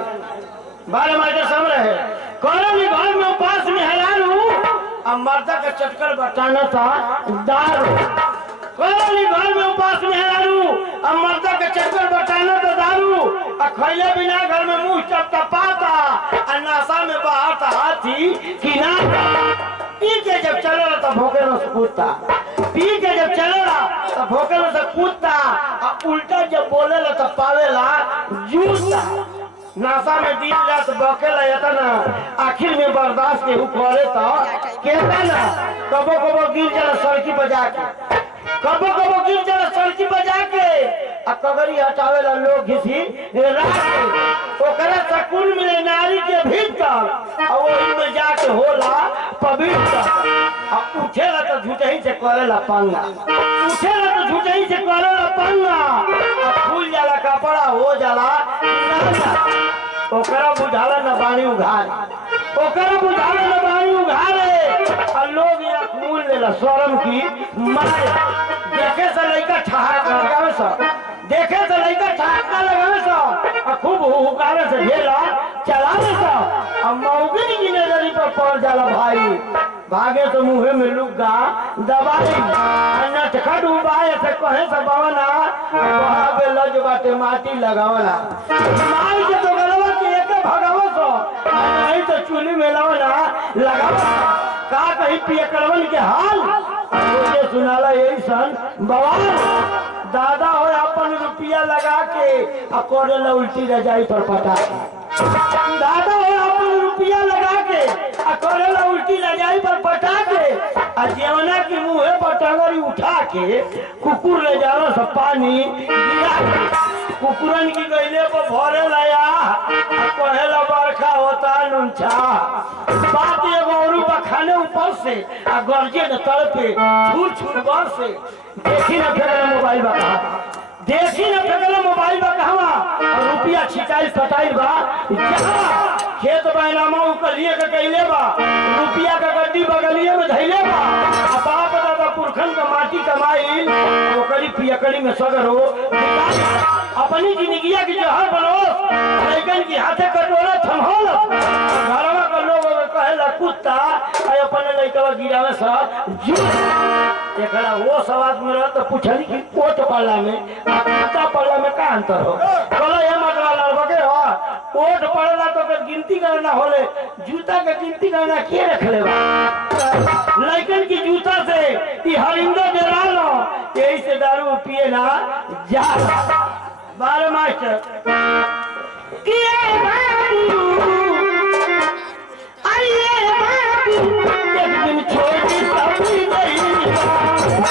मेहरारू बारह मास्टर समझ रहे कौन घर में उपास मेहरारू अब मर्दा का चटकर बटाना था दारू कौन घर में उपास मेहरारू अब मर्दा का चटकर बटाना था दारू और खैले बिना घर में मुंह चपचपाता और नशा में बहाता हाथी किनारा पी के जब चलेला तब भोके न कूदता पी के जब चलेला तब भोके न कूदता और उल्टा जब बोलेला तब पावेला जूता नासा में दिन रात बकेला येता ना आखिर में बर्दाश्त के हु करे तो कहता ना कबो कबो गिर जाला सड़की बजा के कबो कबो गिर जाला सड़की बजा के आ कगरी हटावेला लोग घिसी रात के ओकरा सकून मिले नारी के भीतर और वही में जाके होला पवित्र आ उठेला तो झूठे ही से करेला पंगा उठेला तो झूठे ही से करेला पंगा आ फूल जाला कपड़ा हो जाला ओकरा बुझाला न बाणी उघार ओकरा बुझाला न बाणी उघारे और लोग यहाँ मूल लेला शर्म की मारे देखे से लइका ठहाका लगावे सा देखे से लइका ठहाका लगावे सा और खूब हुकारे से ढेला चलावे सा और मौगिन की नजरी पर पड़ जाला भाई भागे तो मुँहे में लुगा दबाई नटखट उबाए से कहे से बवना बहावे लज बाटे माटी लगावला माई के तो गलवा के एक भगावो सो नहीं तो चूल्ही में लावला लगावला का कहीं पिए करवन के हाल मुझे सुनाला यही सन बवाल दादा हो अपन रुपया लगा के आ करेला उल्टी रजाई पर पटा दादा हो अपन रुपया लगा के आ करेला उल्टी रजाई पर पटा के आ जेवना के मुँहे पर टंगरी उठा के कुकुर ले जाना सब पानी गिरा के कुकुरन की गईले पर भरे लया कहेला बरखा होता नुनछा बात एगो औरू बखाने ऊपर से आ गर्जे न तड़पे छूर छूर बर से देखी न फेंकला मोबाइल बा देखी न फेंकला मोबाइल बा कहवा और रुपया छिटाई सटाई बा जहाँ खेत बैनामा उकलिए के कैले बा रुपया का गड्डी बगलिए में धैले बा आ बाप दादा पुरखन का माटी कमाई ओकरी पियकड़ी में सगर हो अपनी जिंदगिया की जहर बनो लइकन की हाथे कटोरा थमहोल घरवा का लोग कहेला कुत्ता आय अपन लइकवा गिरावे सा एकरा वो सवाल में रह तो पूछली कि कोट पल्ला में कुत्ता पल्ला में का अंतर हो कहला ये मतवा लड़बा के हो कोट पड़ला तो के गिनती करना होले जूता के गिनती करना के रख लेबा लइकन की जूता से ई हरिंदो जरा लो यही से दारू पिए ना जा बारह मास्टर किए बाबू अरे बाबू एक दिन छोटी सभी गई